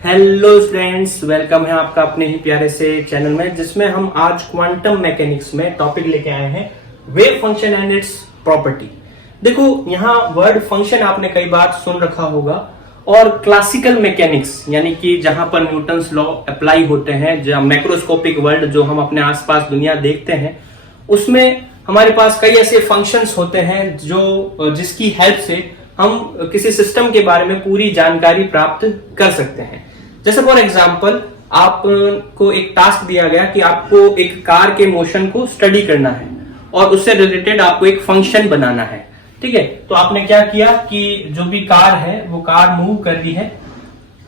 Hello friends, welcome है आपका अपने ही प्यारे से चैनल में, जिसमें हम आज क्वांटम मैकेनिक्स में टॉपिक लेके आए हैं wave function and it's property. देखो, यहाँ वर्ड फंक्शन आपने कई बार सुन रखा होगा, और क्लासिकल मैकेनिक्स यानी कि जहां पर न्यूटन्स लॉ अप्लाई होते हैं, जहां मैक्रोस्कोपिक वर्ल्ड जो हम अपने आसपास दुनिया देखते हैं, उसमें हमारे पास कई ऐसे फंक्शंस होते हैं जो जिसकी हेल्प से हम किसी सिस्टम के बारे में पूरी जानकारी प्राप्त कर सकते हैं। जैसे फॉर एग्जांपल, आपको एक टास्क दिया गया कि आपको एक कार के मोशन को स्टडी करना है और उससे रिलेटेड आपको एक फंक्शन बनाना है। ठीक है, तो आपने क्या किया कि जो भी कार है वो कार मूव कर रही है,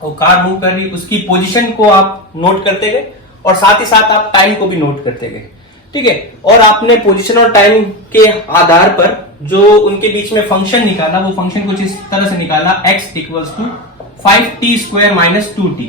वो कार मूव कर रही, उसकी पोजीशन को आप नोट करते गए और साथ ही साथ आप टाइम को भी नोट करते गए। ठीक है, और आपने पोजीशन और टाइम के आधार पर जो उनके बीच में फंक्शन निकाला, वो फंक्शन कुछ इस तरह से निकाला, x equals to 5t² minus 2t।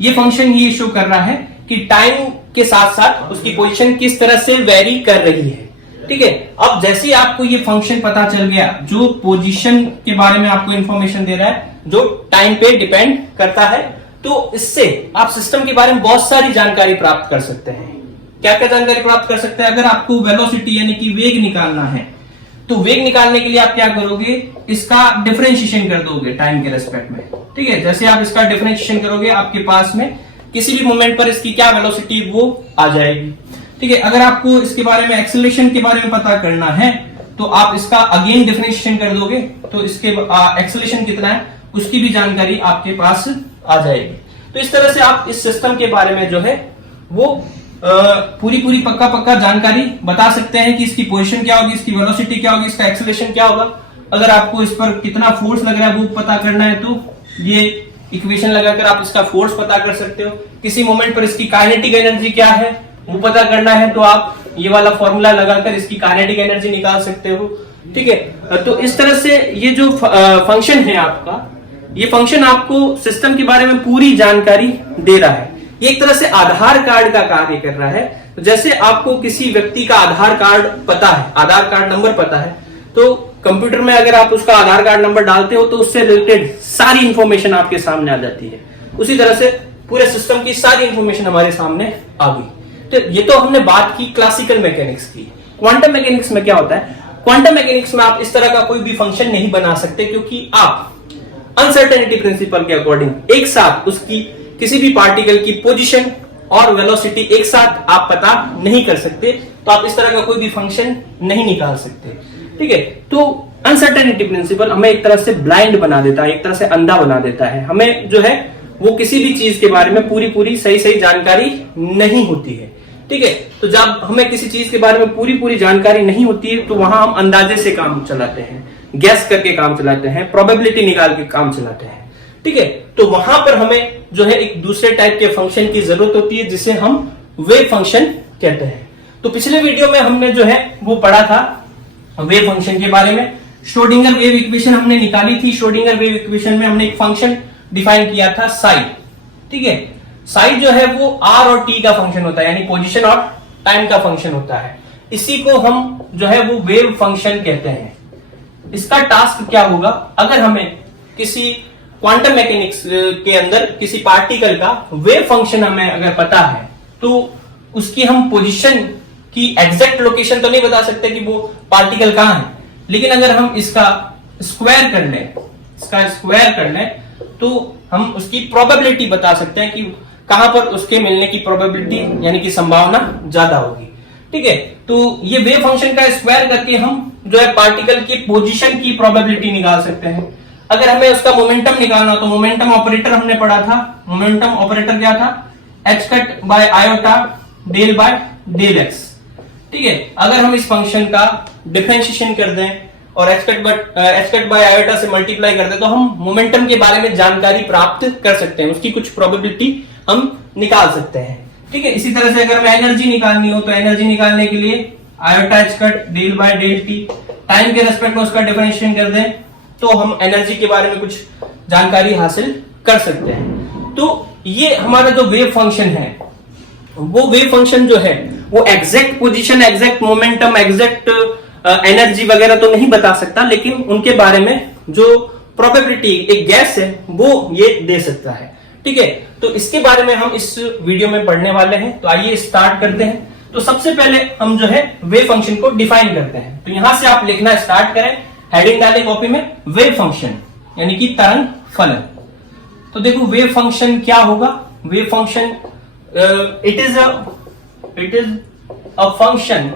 ये फंक्शन ये शो कर रहा है कि टाइम के साथ साथ उसकी पोजीशन किस तरह से वेरी कर रही है। ठीक है, अब जैसे ही आपको ये फंक्शन पता चल गया, जो पोजीशन के बारे में आपको इंफॉर्मेशन दे रहा है, जो टाइम पे डिपेंड करता है, तो इससे आप सिस्टम के बारे में बहुत सारी जानकारी प्राप्त कर सकते हैं। क्या क्या जानकारी प्राप्त कर सकते हैं? अगर आपको वेलोसिटी यानी कि वेग निकालना है, तो वेग निकालने के लिए आप क्या करोगे, इसका डिफरेंशिएशन कर दोगे टाइम के रेस्पेक्ट में। ठीक है, जैसे आप इसका डिफरेंशिएशन करोगे, आपके पास में किसी भी मोमेंट पर इसकी क्या वेलोसिटी वो आ जाएगी। ठीक है, अगर आपको इसके बारे में एक्सेलरेशन के बारे में पता करना है, तो आप इसका अगेन डिफरेंशिएशन कर दोगे, तो इसके एक्सेलरेशन कितना है उसकी भी जानकारी आपके पास आ जाएगी। तो इस तरह से आप इस सिस्टम के बारे में जो है वो पूरी पक्का जानकारी बता सकते हैं कि इसकी पोजीशन क्या होगी, इसकी वेलोसिटी क्या होगी, इसका एक्सेलरेशन क्या होगा। अगर आपको इस पर कितना फोर्स लग रहा है वो पता करना है, तो ये इक्वेशन लगाकर आप इसका फोर्स पता कर सकते हो। किसी मोमेंट पर इसकी काइनेटिक एनर्जी क्या है वो पता करना है, तो आप ये वाला फॉर्मूला लगाकर इसकी काइनेटिक एनर्जी निकाल सकते हो। ठीक है, तो इस तरह से ये जो फंक्शन है आपका, ये फंक्शन आपको सिस्टम के बारे में पूरी जानकारी दे रहा है। ये एक तरह से आधार कार्ड का कार्य कर रहा है। जैसे आपको किसी व्यक्ति का आधार कार्ड पता है, आधार कार्ड नंबर पता है, तो कंप्यूटर में अगर आप उसका आधार कार्ड नंबर डालते हो तो उससे रिलेटेड सारी इंफॉर्मेशन आपके सामने आ जाती है। उसी तरह से पूरे सिस्टम की सारी इंफॉर्मेशन हमारे सामने आ गई। तो ये तो हमने बात की क्लासिकल मैकेनिक्स की। क्वांटम मैकेनिक्स में क्या होता है? क्वांटम मैकेनिक्स में आप इस तरह का कोई भी फंक्शन नहीं बना सकते, क्योंकि आप अनसर्टेनिटी प्रिंसिपल के अकॉर्डिंग एक साथ उसकी किसी भी पार्टिकल की पोजीशन और वेलोसिटी एक साथ आप पता नहीं कर सकते, तो आप इस तरह का कोई भी फंक्शन नहीं निकाल सकते। ठीक है, तो अनसर्टेनिटी प्रिंसिपल हमें एक तरह से ब्लाइंड बना देता है, एक तरह से अंधा बना देता है। हमें जो है वो किसी भी चीज के बारे में पूरी सही जानकारी नहीं होती है। ठीक है, तो जब हमें किसी चीज के बारे में पूरी जानकारी नहीं होती है, तो वहां हम अंदाजे से काम चलाते हैं, गैस करके काम चलाते हैं, प्रोबेबिलिटी निकाल के काम चलाते हैं। ठीक है, तो वहां पर हमें जो है एक दूसरे टाइप के फंक्शन की जरूरत होती है, जिसे हम वेव फंक्शन कहते हैं। तो पिछले वीडियो में हमने जो है वो पढ़ा था वेव फंक्शन के बारे में। श्रोडिंगर वेव इक्वेशन हमने निकाली थी। श्रोडिंगर वेव इक्वेशन में हमने एक फंक्शन डिफाइन किया था, साई। ठीक है, साई जो है वो आर और टी का फंक्शन होता है, यानी पोजीशन और टाइम का फंक्शन होता है। इसी को हम जो है वो वेव फंक्शन कहते हैं। इसका टास्क क्या होगा, अगर हमें किसी क्वांटम मैकेनिक्स के अंदर किसी पार्टिकल का वेव फंक्शन हमें अगर पता है, तो उसकी हम पोजीशन की एग्जैक्ट लोकेशन तो नहीं बता सकते कि वो पार्टिकल कहां है, लेकिन अगर हम इसका स्क्वायर कर लें, तो हम उसकी प्रोबेबिलिटी बता सकते हैं कि कहां पर उसके मिलने की प्रोबेबिलिटी यानी कि संभावना ज्यादा होगी। ठीक है, तो ये वेव फंक्शन का स्क्वायर करके हम जो है पार्टिकल की पोजीशन की प्रोबेबिलिटी निकाल सकते हैं। अगर हमें उसका मोमेंटम निकालना, तो मोमेंटम ऑपरेटर हमने पढ़ा था। मोमेंटम ऑपरेटर क्या था? h cut by iota del by del x। ठीक है, अगर हम इस फंक्शन का डिफरेंशिएशन कर दें और h कट बाय आयोटा से मल्टीप्लाई कर दें, तो हम मोमेंटम के बारे में जानकारी प्राप्त कर सकते हैं, उसकी कुछ प्रोबेबिलिटी हम निकाल सकते हैं। ठीक है, इसी तरह से अगर हमें एनर्जी निकालनी हो, तो एनर्जी निकालने के लिए iota h cut del by del t, time के रेस्पेक्ट में उसका डिफरेंशिएशन कर दें, तो हम एनर्जी के बारे में कुछ जानकारी हासिल कर सकते हैं। तो ये हमारा जो वेव फंक्शन है, वो वेव फंक्शन जो है वो exact position, exact momentum, exact energy वगैरह तो नहीं बता सकता, लेकिन उनके बारे में जो प्रोबेबिलिटी एक गैस है वो ये दे सकता है। ठीक है, तो इसके बारे में हम इस वीडियो में पढ़ने वाले हैं। तो आइए स्टार्ट करते हैं। तो सबसे पहले हम जो है वेव फंक्शन को डिफाइन करते हैं। तो यहां से आप लिखना स्टार्ट करें, हेडिंग डालें कॉपी में, वेव फंक्शन यानी कि तरंग फलन। तो देखो वेव फंक्शन क्या होगा। Wave function it is a function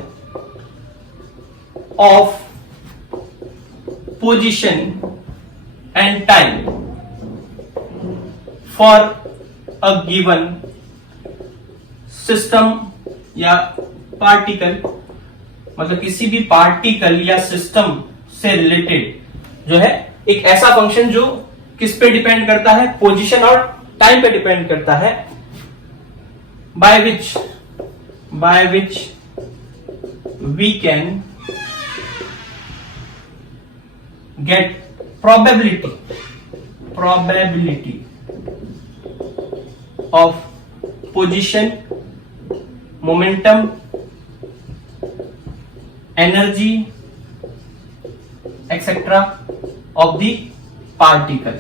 of position and time for a given system या पार्टिकल, मतलब किसी भी पार्टिकल या सिस्टम से रिलेटेड जो है एक ऐसा फंक्शन जो किस पे डिपेंड करता है, पोजीशन और टाइम पे डिपेंड करता है, by which we can get probability of position, momentum, energy, etc. of the particle।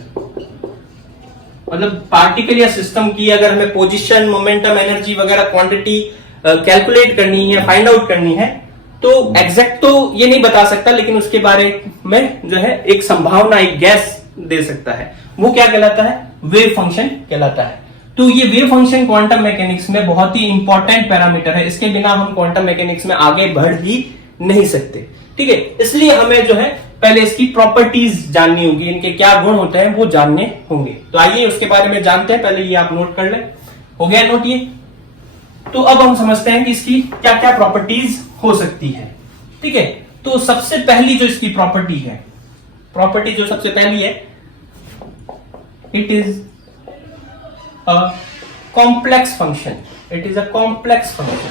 मतलब पार्टिकल या सिस्टम की अगर हमें पोजीशन, मोमेंटम, एनर्जी वगैरह क्वांटिटी कैलकुलेट करनी है, फाइंड आउट करनी है, तो एग्जैक्ट तो ये नहीं बता सकता, लेकिन उसके बारे में जो है एक संभावना, एक गैस दे सकता है। वो क्या कहलाता है, वेव फंक्शन कहलाता है। तो ये वेव फंक्शन क्वांटम मैकेनिक्स में बहुत ही इंपॉर्टेंट पैरामीटर है। इसके बिना हम क्वांटम मैकेनिक्स में आगे बढ़ ही नहीं सकते, ठीक है। इसलिए हमें जो है पहले इसकी प्रॉपर्टीज जाननी होगी, इनके क्या गुण होते हैं वो जानने होंगे। तो आइए उसके बारे में जानते हैं। पहले ये आप नोट कर ले, हो गया नोट ये। तो अब हम समझते हैं कि इसकी क्या क्या प्रॉपर्टीज हो सकती है, ठीक है। तो सबसे पहली जो इसकी प्रॉपर्टी है, प्रॉपर्टी जो सबसे पहली है, it is a complex function. It is a complex function,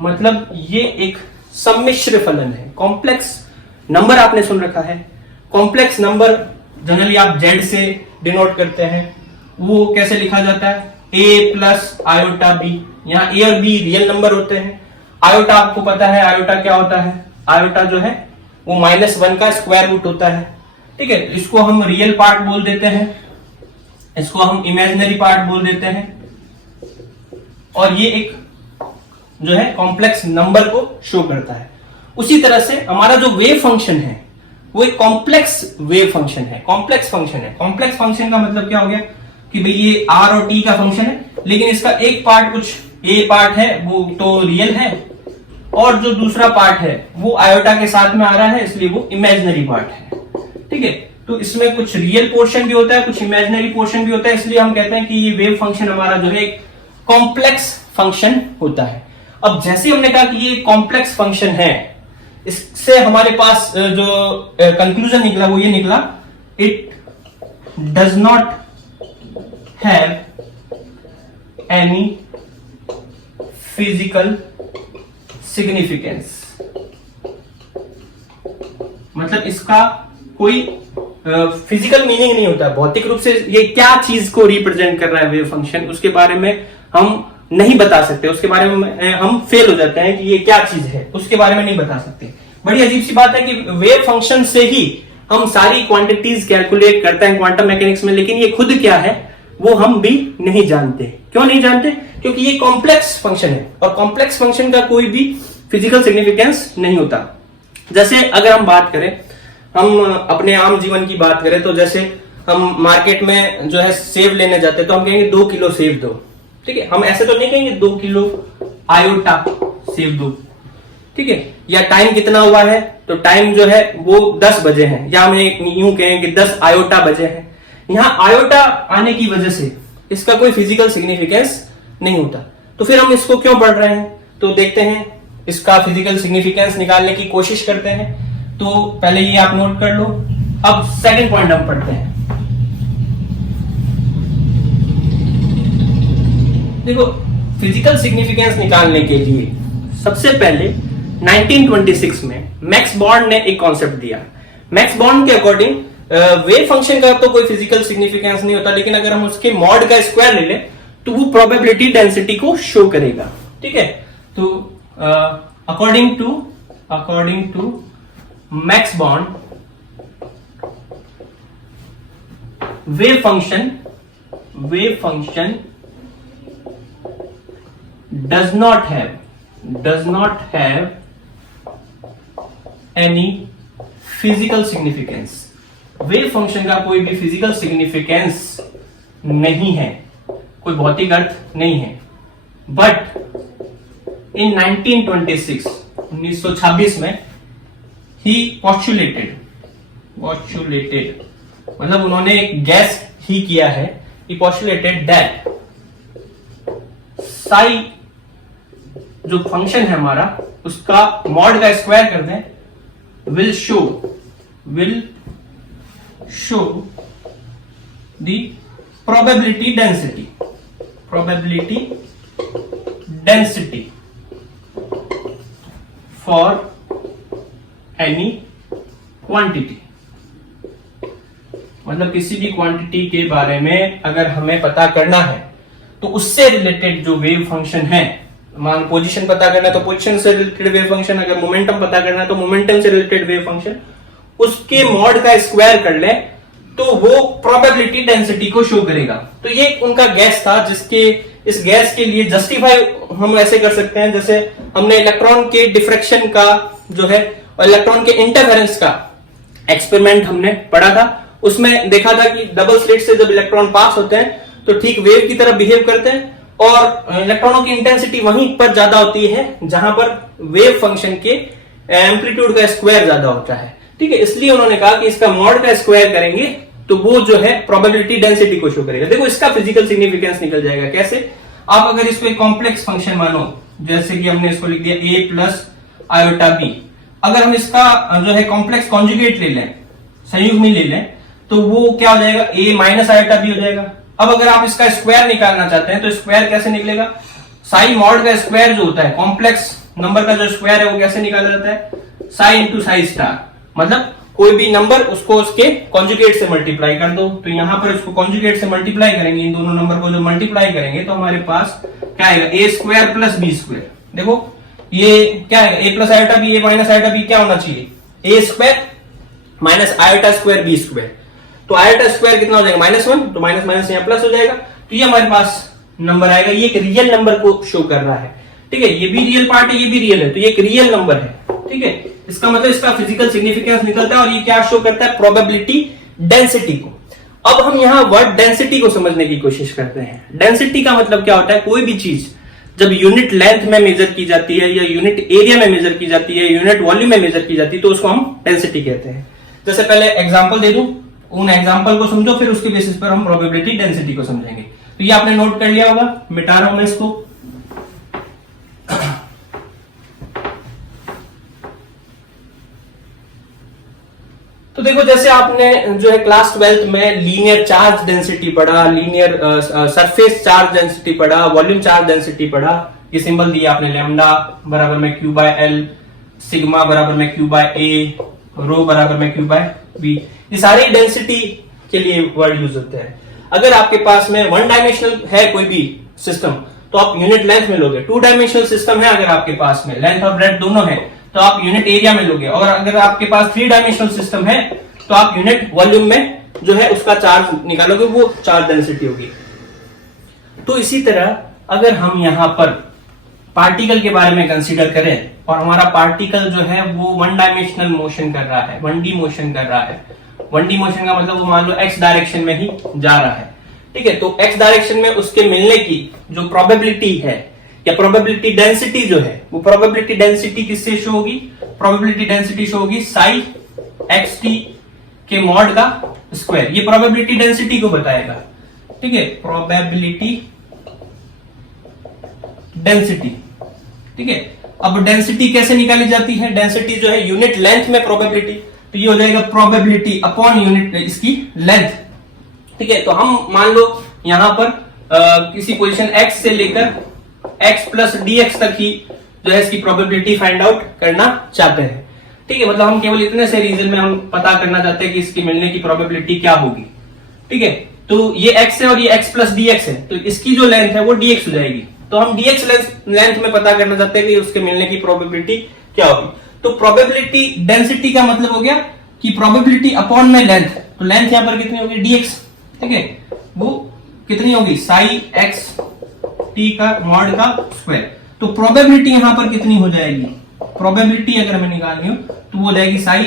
मतलब ये एक सम्मिश्र फलन है। कॉम्प्लेक्स नंबर आपने सुन रखा है। कॉम्प्लेक्स नंबर जनरली आप जेड से डिनोट करते हैं। वो कैसे लिखा जाता है, ए प्लस आयोटा बी। यहाँ ए और बी रियल नंबर होते हैं। आयोटा आपको पता है, आयोटा क्या होता है, आयोटा जो है वो -1 का स्क्वायर रूट होता है, ठीक है। इसको हम रियल पार्ट बोल देते हैं, इसको हम इमेजिनरी पार्ट बोल देते हैं, और ये एक जो है कॉम्प्लेक्स नंबर को शो करता है। उसी तरह से हमारा जो वेव फंक्शन है वो एक कॉम्प्लेक्स वेव फंक्शन है, कॉम्प्लेक्स फंक्शन है। कॉम्प्लेक्स फंक्शन का मतलब क्या हो गया कि भाई ये आर और टी का फंक्शन है, लेकिन इसका एक पार्ट कुछ ए पार्ट है वो तो रियल है, और जो दूसरा पार्ट है वो आयोटा के साथ में आ रहा है, इसलिए वो इमेजिनरी पार्ट है, ठीक है। तो इसमें कुछ रियल पोर्शन भी होता है, कुछ इमेजिनरी पोर्शन भी होता है, इसलिए हम कहते हैं कि ये वेव फंक्शन हमारा जो है एक कॉम्प्लेक्स फंक्शन होता है। अब जैसे हमने कहा कि ये कॉम्प्लेक्स फंक्शन है, इससे हमारे पास जो कंक्लूजन निकला वो ये निकला, it does not have any physical significance. मतलब इसका कोई फिजिकल मीनिंग नहीं होता, भौतिक रूप से ये क्या चीज को रिप्रेजेंट कर रहा है वेव फंक्शन, उसके बारे में हम नहीं बता सकते। उसके बारे में हम फेल हो जाते हैं कि ये क्या चीज है, उसके बारे में नहीं बता सकते। बड़ी अजीब सी बात है कि वेव फंक्शन से ही हम सारी क्वांटिटीज कैलकुलेट करते हैं क्वांटम मैकेनिक्स में, लेकिन ये खुद क्या है वो हम भी नहीं जानते। क्यों नहीं जानते, क्योंकि ये कॉम्प्लेक्स फंक्शन है, और कॉम्प्लेक्स फंक्शन का कोई भी फिजिकल सिग्निफिकेंस नहीं होता। जैसे अगर हम बात करें, हम अपने आम जीवन की बात करें, तो जैसे हम मार्केट में जो है सेब लेने जाते हैं तो हम कहेंगे 2 किलो सेब दो, ठीक है। हम ऐसे तो नहीं कहेंगे 2 किलो आयोटा सेब दो, ठीक है। या टाइम कितना हुआ है, तो टाइम जो है वो 10 बजे है, या हम यूं कहें कि 10 आयोटा बजे है। यहां आयोटा आने की वजह से इसका कोई फिजिकल सिग्निफिकेंस नहीं होता। तो फिर हम इसको क्यों पढ़ रहे हैं, तो देखते हैं इसका फिजिकल सिग्निफिकेंस निकालने की कोशिश करते हैं। तो पहले ये आप नोट कर लो। अब सेकंड पॉइंट हम पढ़ते हैं। देखो फिजिकल सिग्निफिकेंस निकालने के लिए सबसे पहले 1926 में मैक्स बॉर्न ने एक कॉन्सेप्ट दिया। मैक्स बॉर्न के अकॉर्डिंग वेव फंक्शन का तो कोई फिजिकल सिग्निफिकेंस नहीं होता, लेकिन अगर हम उसके मॉड का स्क्वायर ले लें तो वो प्रोबेबिलिटी डेंसिटी को शो करेगा, ठीक है। तो according to Max Born, wave function wave function does not have any physical significance, wave function का कोई भी फिजिकल सिग्निफिकेंस नहीं है, कोई भौतिक अर्थ नहीं है। बट इन 1926 में ही postulated मतलब उन्होंने एक गैस ही किया है, he postulated that साई जो फंक्शन है हमारा उसका मॉड का स्क्वायर कर दें will show the probability density for any quantity। मतलब किसी भी क्वांटिटी के बारे में अगर हमें पता करना है तो उससे रिलेटेड जो वेव फंक्शन है, मान पोजीशन पता करना है तो पोजीशन से रिलेटेड वेव फंक्शन, अगर मोमेंटम पता करना है तो मोमेंटम से रिलेटेड वेव फंक्शन, उसके मॉड का स्क्वायर कर ले तो वो प्रोबेबिलिटी डेंसिटी को शो करेगा। तो ये उनका गैस था, जिसके इस गैस के लिए जस्टिफाई हम ऐसे कर सकते हैं जैसे हमने इलेक्ट्रॉन के डिफ्रैक्शन का जो है और इलेक्ट्रॉन के इंटरफेरेंस का एक्सपेरिमेंट हमने पढ़ा था। उसमें देखा था कि डबल स्लिट से जब इलेक्ट्रॉन पास होते हैं तो ठीक वेव की तरह बिहेव करते हैं और इलेक्ट्रॉनों की इंटेंसिटी वहीं पर ज्यादा होती है जहां पर वेव फंक्शन के एम्पलीट्यूड का स्क्वायर ज्यादा होता है। ठीक है, इसलिए उन्होंने कहा कि इसका मॉड का स्क्वायर करेंगे तो वो जो है प्रोबेबिलिटी डेंसिटी को शो करेगा। देखो इसका फिजिकल सिग्निफिकेंस निकल जाएगा। कैसे? आप अगर इसको एक कॉम्प्लेक्स फंक्शन मानो, जैसे कि हमने इसको लिख दिया a प्लस आयोटा बी, अगर हम इसका जो है कॉम्प्लेक्स कॉन्जुगेट ले लें, संयुग्म ले लें, तो वो क्या हो जाएगा, a माइनस आयोटा बी हो जाएगा। अब अगर आप इसका स्क्वायर निकालना चाहते हैं तो स्क्वायर कैसे निकलेगा? साई मॉड का स्क्वायर जो होता है, कॉम्प्लेक्स नंबर का जो स्क्वायर है वो कैसे निकाला जाता है? साई इंटू साई स्टार, मतलब कोई भी नंबर उसको उसके कॉन्जुगेट से मल्टीप्लाई कर दो। तो यहां पर इसको कॉन्जुगेट से मल्टीप्लाई करेंगे, इन दोनों नंबर को जो मल्टीप्लाई करेंगे तो हमारे पास क्या आएगा, a square plus b square. देखो ये क्या है, a plus iota b, a minus iota b क्या होना चाहिए, a square minus iota square b square. तो आयोटा स्क्वायर कितना हो जाएगा, -1, तो माइनस माइनस यहाँ प्लस हो जाएगा। तो ये हमारे पास नंबर आएगा, ये एक रियल नंबर को शो कर रहा है। ठीक है, ये भी रियल पार्ट है, ये भी रियल है, तो ये एक रियल नंबर है। ठीक है, इसका मतलब इसका फिजिकल सिग्निफिकेंस निकलता है और ये क्या शो करता है, प्रोबेबिलिटी डेंसिटी को। अब हम यहाँ वर्ड डेंसिटी को समझने की कोशिश करते हैं। डेंसिटी का मतलब क्या होता है, कोई भी चीज जब यूनिट लेंथ में मेजर की जाती है या यूनिट एरिया में मेजर की जाती है, यूनिट वॉल्यूम में मेजर की जाती है, तो उसको हम डेंसिटी कहते हैं। जैसे पहले एग्जांपल दे दूं, उन एग्जांपल को समझो, फिर उसके बेसिस पर हम प्रोबेबिलिटी डेंसिटी को समझेंगे। तो ये आपने नोट कर लिया होगा, मिटा रहा हूं मैं इसको। तो देखो, जैसे आपने जो है क्लास 12th में लीनियर चार्ज डेंसिटी पढ़ा, लीनियर सरफेस चार्ज डेंसिटी पढ़ा, वॉल्यूम चार्ज डेंसिटी पढ़ा। ये सिंबल दिया आपने, लैम्डा बराबर में Q बाय L, सिग्मा बराबर में Q बाय A, रो बराबर में Q बाय V। ये सारी डेंसिटी के लिए वर्ड यूज होते हैं। अगर आपके पास में 1 डायमेंशनल है कोई भी सिस्टम तो आप यूनिट लेंथ में लोगे। 2 डायमेंशनल सिस्टम है अगर आपके पास में, लेंथ और ब्रेड्थ दोनों है, तो आप यूनिट एरिया में लोगे। और अगर आपके पास 3 डायमेंशनल सिस्टम है तो आप यूनिट वॉल्यूम में जो है उसका चार्ज निकालोगे, वो चार्ज डेंसिटी होगी। तो इसी तरह अगर हम यहां पर पार्टिकल के बारे में कंसीडर करें और हमारा पार्टिकल जो है वो 1 डायमेंशनल मोशन कर रहा है, 1D मोशन कर रहा है। 1D मोशन का मतलब वो मान लो x डायरेक्शन में ही जा रहा है। ठीक है, तो x डायरेक्शन में उसके मिलने की जो प्रोबेबिलिटी है या प्रोबेबिलिटी डेंसिटी जो है, वो प्रोबेबिलिटी डेंसिटी किससे शो होगी, प्रोबेबिलिटी डेंसिटी शो होगी साई xt के मॉड का स्क्वायर। ये प्रोबेबिलिटी डेंसिटी को बताएगा। ठीक है, प्रोबेबिलिटी डेंसिटी। ठीक है, अब डेंसिटी कैसे निकाली जाती है, डेंसिटी जो है यूनिट लेंथ में प्रोबेबिलिटी, तो ये हो जाएगा प्रोबेबिलिटी अपॉन यूनिट इसकी लेंथ। ठीक है, तो हम मान लो यहां पर किसी पोजीशन x से लेकर x प्लस dx तक ही जो है इसकी प्रोबेबिलिटी फाइंड आउट करना चाहते हैं। ठीक है, मतलब हम केवल इतने से रीजन में हम पता करना चाहते हैं कि इसकी मिलने की प्रोबेबिलिटी क्या होगी। ठीक है, तो ये x है और ये x प्लस dx है, तो इसकी जो लेंथ है वो dx हो जाएगी। तो हम dx लेंथ में पता करना चाहते हैं कि उसके मिलने की प्रोबेबिलिटी क्या होगी। तो प्रोबेबिलिटी डेंसिटी का मतलब हो गया कि प्रोबेबिलिटी अपॉन में लेंथ, तो लेंथ यहां पर कितनी होगी, dx। ठीक है, वो कितनी होगी, साई एक्स टी का मॉड का स्क्वायर। तो प्रोबेबिलिटी यहां पर कितनी हो जाएगी, प्रोबेबिलिटी अगर हमें निकालनी हो तो वो हो जाएगी साई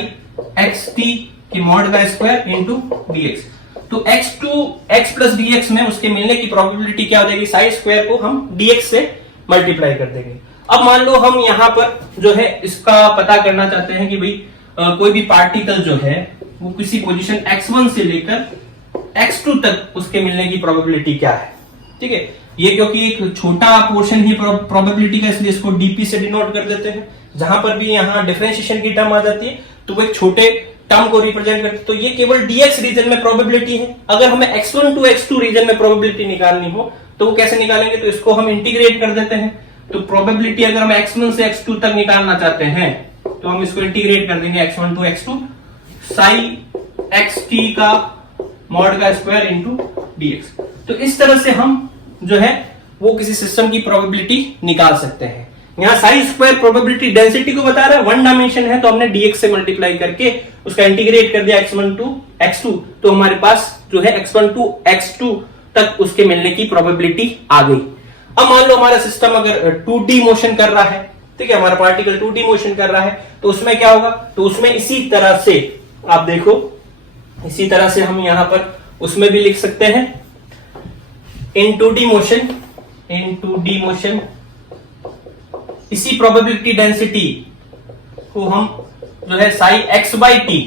एक्स टी के मॉड का स्क्वायर इंटू डीएक्स। तो एक्स प्लस डीएक्स में उसके मिलने की प्रोबेबिलिटी क्या हो जाएगी, साई स्क्वायर को हम डीएक्स से मल्टीप्लाई कर देंगे। अब मान लो हम यहां पर जो है इसका पता करना चाहते हैं कि भाई कोई भी पार्टिकल जो है वो किसी पोजीशन x1 से लेकर x2 तक उसके मिलने की प्रोबेबिलिटी क्या है। ठीक है, ये क्योंकि एक छोटा पोर्शन ही प्रोबेबिलिटी का, इसलिए इसको डीपी से डिनोट कर देते हैं। जहां पर भी यहाँ डिफरेंशिएशन की टर्म आ जाती है तो वो एक छोटे टर्म को रिप्रेजेंट करते हैं। तो ये केवल डीएक्स रीजन में प्रोबेबिलिटी है। अगर हमें x1 टू x2 रीजन में प्रोबेबिलिटी निकालनी हो तो वो कैसे निकालेंगे, तो इसको हम इंटीग्रेट कर देते हैं। तो प्रोबेबिलिटी अगर हम x1 से x2 तक निकालना चाहते हैं तो हम इसको इंटीग्रेट कर देंगे x1 to x2 psi x t का मॉड का स्क्वायर इंटू डीएक्स। तो इस तरह से हम जो है वो किसी सिस्टम की प्रोबेबिलिटी निकाल सकते हैं। यहाँ साई स्क्वायर प्रोबेबिलिटी डेंसिटी को बता रहा है, वन डायमेंशन है, तो हमने डीएक्स से मल्टीप्लाई करके उसका इंटीग्रेट कर दिया x1 टू x2। तो हमारे पास जो है x1 टू x2 तक उसके मिलने की प्रोबेबिलिटी आ गई। अब मान लो हमारा सिस्टम अगर 2D मोशन कर रहा है, ठीक है, हमारा पार्टिकल 2D मोशन कर रहा है, तो उसमें क्या होगा, तो उसमें इसी तरह से आप देखो, इसी तरह से हम यहां पर उसमें भी लिख सकते हैं इन 2D मोशन इसी प्रोबेबिलिटी डेंसिटी को हम जो है साई एक्स बाई टी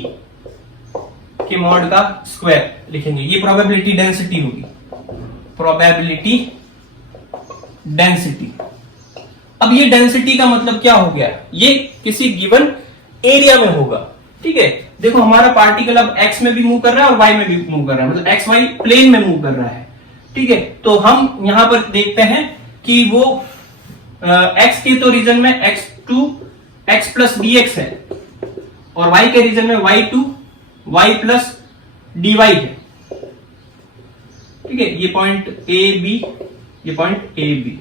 के मॉड का स्क्वायर लिखेंगे। ये प्रोबेबिलिटी डेंसिटी होगी, प्रोबेबिलिटी डेंसिटी। अब ये डेंसिटी का मतलब क्या हो गया, ये किसी गिवन एरिया में होगा। ठीक है, देखो हमारा पार्टिकल अब x में भी मूव कर रहा है और y में भी मूव कर रहा है, मतलब एक्स वाई प्लेन में मूव कर रहा है। ठीक है, तो हम यहां पर देखते हैं कि वो x के तो रीजन में x2 x प्लस dx है और y के रीजन में y2 y प्लस dy है। ठीक है, ये पॉइंट ए बी, ये पॉइंट ए बी।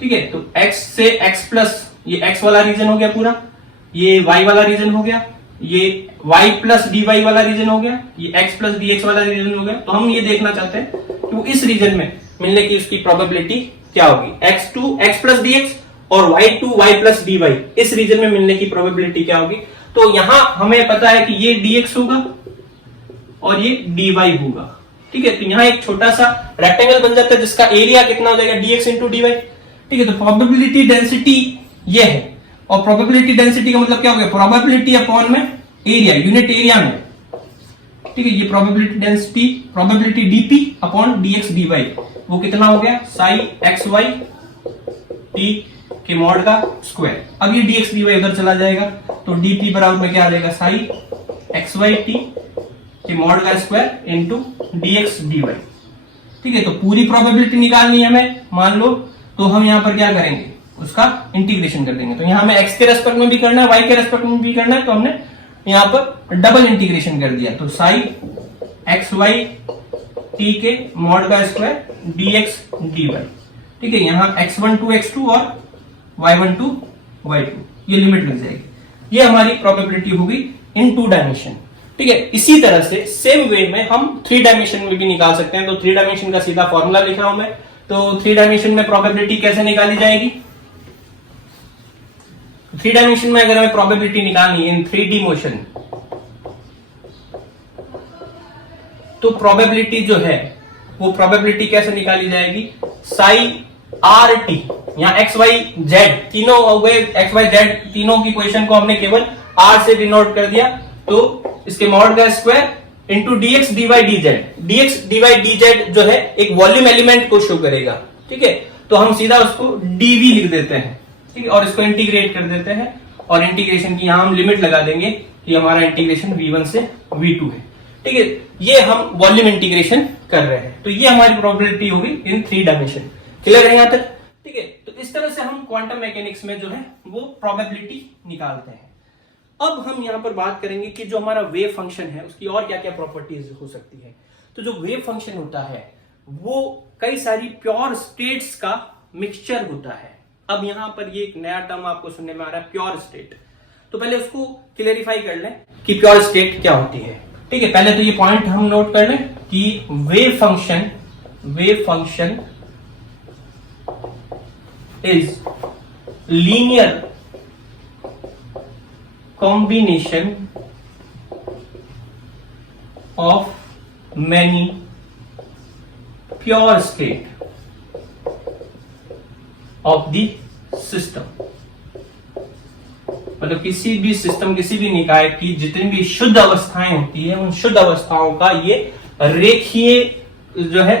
ठीक है, तो x से x प्लस, ये x वाला रीजन हो गया पूरा, ये y वाला रीजन हो गया, ये y प्लस dy वाला रीजन हो गया, ये x प्लस dx वाला रीजन हो गया। तो हम ये देखना चाहते हैं कि वो इस रीजन में मिलने की उसकी प्रोबेबिलिटी क्या होगी, x2 x प्लस dx और y2 y प्लस dy, इस रीजन में मिलने की प्रोबेबिलिटी क्या होगी। तो यहां हमें पता है कि ये dx होगा और ये dy होगा। ठीक है, तो यहां एक छोटा सा रेक्टेंगल बन जाता है जिसका एरिया कितना हो जाएगा, dx इंटू dy। ठीक है, तो प्रोबेबिलिटी डेंसिटी ये है, और प्रोबेबिलिटी डेंसिटी का मतलब क्या हो गया, प्रोबेबिलिटी अपॉन में एरिया, यूनिट एरिया में। ठीक है, ये probability density, probability dp upon dx dy, वो कितना हो गया, साई एक्स वाई टी के मॉड का स्क्वायर। अब ये डीएक्स डीवाई उधर चला जाएगा तो डीपी बराबर में क्या आ जाएगा, साई एक्स वाई टी के मॉड का स्क्वायर इंटू डीएक्स डीवाई। ठीक है, तो पूरी प्रोबेबिलिटी निकालनी है हमें, मान लो, तो हम यहां पर क्या करेंगे, उसका इंटीग्रेशन कर देंगे। तो यहां हमें x के रेस्पेक्ट में भी करना है, y के रेस्पेक्ट में भी करना है, तो हमने यहां पर डबल इंटीग्रेशन कर दिया। तो साई एक्स वाई टी के मॉड का स्क्वायर dx dy। ठीक है, यहां x1 टू x2 और y1 टू y2, ये लिमिट लग जाएगी। ये हमारी प्रोबेबिलिटी होगी इन 2 डायमेंशन। ठीक है, इसी तरह से सेम वे में हम 3 डायमेंशन में भी निकाल सकते हैं। तो 3 डायमेंशन का सीधा फॉर्मूला लिखा हूं मैं। तो 3 डायमेंशन में प्रोबेबिलिटी कैसे निकाली जाएगी, 3 डायमेंशन में अगर हमें प्रोबेबिलिटी निकालनी है इन 3D मोशन, तो प्रोबेबिलिटी जो है वो प्रोबेबिलिटी कैसे निकाली जाएगी, साई आर टी, यहां एक्स वाई जेड तीनों हो गए, एक्स वाई जेड तीनों की पोजीशन को हमने केवल आर से डिनोट कर दिया। तो इसके मॉड का square into dx dy dz, dx dy dz जो है एक वॉल्यूम एलिमेंट को शो करेगा। ठीक है, तो हम सीधा उसको डीवी लिख देते हैं। ठीक है, और इसको इंटीग्रेट कर देते हैं, और इंटीग्रेशन की यहां हम लिमिट लगा देंगे कि हमारा इंटीग्रेशन v1 से v2 है। ठीक है, ये हम वॉल्यूम इंटीग्रेशन कर रहे हैं। तो ये हमारी प्रोबेबिलिटी होगी इन 3 डायमेंशन। क्लियर है यहां तक। ठीक है, तो इस तरह से हम क्वांटम मैकेनिक्स में जो है वो प्रोबेबिलिटी निकालते हैं। अब हम यहां पर बात करेंगे कि जो हमारा वेव फंक्शन है उसकी और क्या क्या प्रॉपर्टीज हो सकती है। तो जो वेव फंक्शन होता है वो कई सारी प्योर स्टेट्स का मिक्सचर होता है। अब यहां पर ये एक नया टर्म आपको सुनने में आ रहा है, प्योर स्टेट। तो पहले उसको क्लेरिफाई कर लें कि प्योर स्टेट क्या होती है। ठीक है, पहले तो ये पॉइंट हम नोट कर लें कि wave function wave function is linear combination of many pure state of the system। मतलब किसी भी सिस्टम, किसी भी निकाय की जितनी भी शुद्ध अवस्थाएं होती है, उन शुद्ध अवस्थाओं का ये रेखीय जो है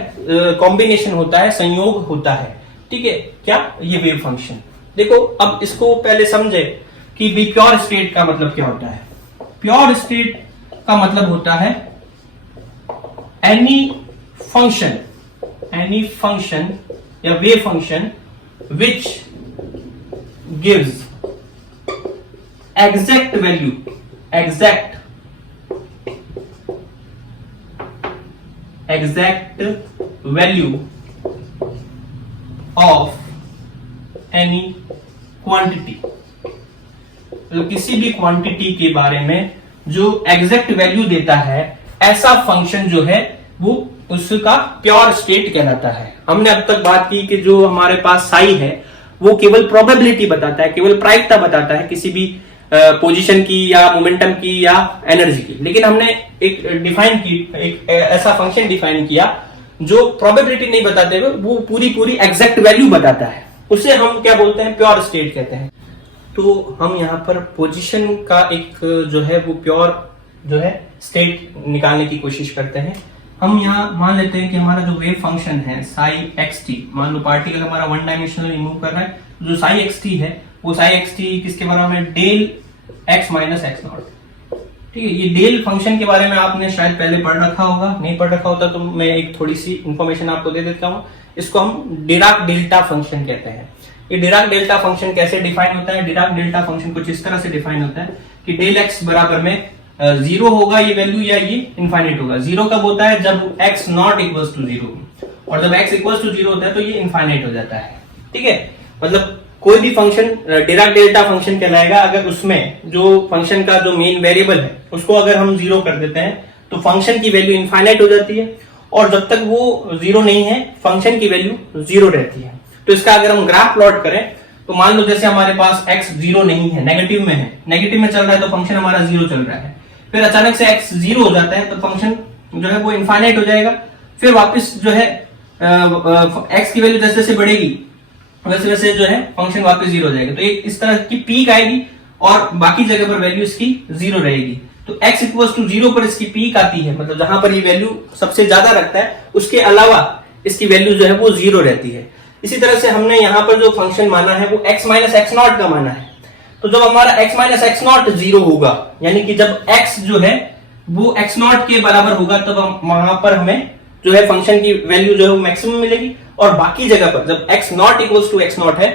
कॉम्बिनेशन होता है, संयोग होता है। ठीक है, क्या ये वेव फंक्शन। देखो अब इसको पहले समझे कि भी प्योर स्टेट का मतलब क्या होता है। प्योर स्टेट का मतलब होता है एनी फंक्शन या wave function which gives exact value of any quantity। तो किसी भी क्वांटिटी के बारे में जो एग्जैक्ट वैल्यू देता है, ऐसा फंक्शन जो है वो उसका प्योर स्टेट कहलाता है। हमने अब तक बात की कि जो हमारे पास साई है वो केवल प्रोबेबिलिटी बताता है, केवल प्रायिकता बताता है किसी भी पोजीशन की या मोमेंटम की या एनर्जी की। लेकिन हमने एक डिफाइन की, एक ऐसा फंक्शन डिफाइन किया जो प्रोबेबिलिटी नहीं बताते हुए वो पूरी एग्जैक्ट वैल्यू बताता है, उसे हम क्या बोलते हैं, प्योर स्टेट कहते हैं। तो हम यहाँ पर पोजीशन का एक जो है वो प्योर जो है स्टेट निकालने की कोशिश करते हैं। हम यहाँ मान लेते हैं कि हमारा जो वेव फंक्शन है साई एक्स टी, मान लो पार्टिकल हमारा वन डायमेंशनली मूव कर रहा है, जो साई एक्स टी है वो साई एक्स टी किसके बराबर है, del X minus X naught. ठीक है, ये डेल फंक्शन के बारे में आपने शायद पहले पढ़ रखा होगा, नहीं पढ़ रखा होता तो मैं एक थोड़ी सी इंफॉर्मेशन आपको दे देता हूँ। इसको हम डिराक डेल्टा फंक्शन कहते हैं। ये डिराक डेल्टा फंक्शन कैसे डिफाइन होता है, डिराक डेल्टा फंक्शन कुछ इस तरह से डिफाइन होता है कि डेल एक्स बराबर में जीरो होगा ये वैल्यू या ये इनफाइनाइट होगा। जीरो कब होता है, जब X naught equals to zero, और जब एक्स इक्वल्स टू जीरो होता है तो ये इनफाइनाइट हो जाता है। ठीक है, मतलब कोई भी फंक्शन डिराक डेल्टा फंक्शन कहलाएगा अगर उसमें जो फंक्शन का जो मेन वेरिएबल है उसको अगर हम जीरो कर देते हैं तो फंक्शन की वैल्यू इनफाइनाइट हो जाती है, और जब तक वो जीरो नहीं है फंक्शन की वैल्यू जीरो रहती है। तो इसका अगर हम ग्राफ प्लॉट करें तो मान लो जैसे हमारे पास x जीरो नहीं है, नेगेटिव में है, नेगेटिव में चल रहा है तो फंक्शन हमारा जीरो चल रहा है, फिर अचानक से x जीरो हो जाता है तो फंक्शन जो है वो इनफाइनाइट हो जाएगा। फिर वापस जो है x की वैल्यू जैसे जैसे बढ़ेगी वैसे वैसे जो है फंक्शन वापस जीरो हो जाएगा। तो एक इस तरह की पीक आएगी और बाकी जगह पर वैल्यू इसकी जीरो रहेगी। तो x इक्वल्स टू जीरो पर इसकी पीक आती है, मतलब जहां पर ये वैल्यू सबसे ज्यादा रखता है उसके अलावा इसकी वैल्यू जो है वो जीरो रहती है। इसी तरह से हमने यहाँ पर जो फंक्शन माना है वो x माइनस एक्स नॉट का माना है। तो जब हमारा x minus X not zero होगा, यानी कि जब x जो है वो x नॉट के बराबर होगा, तब वहां पर हमें जो है फंक्शन की वैल्यू जो है वो मैक्सिमम मिलेगी, और बाकी जगह पर जब x naught equals to X naught है,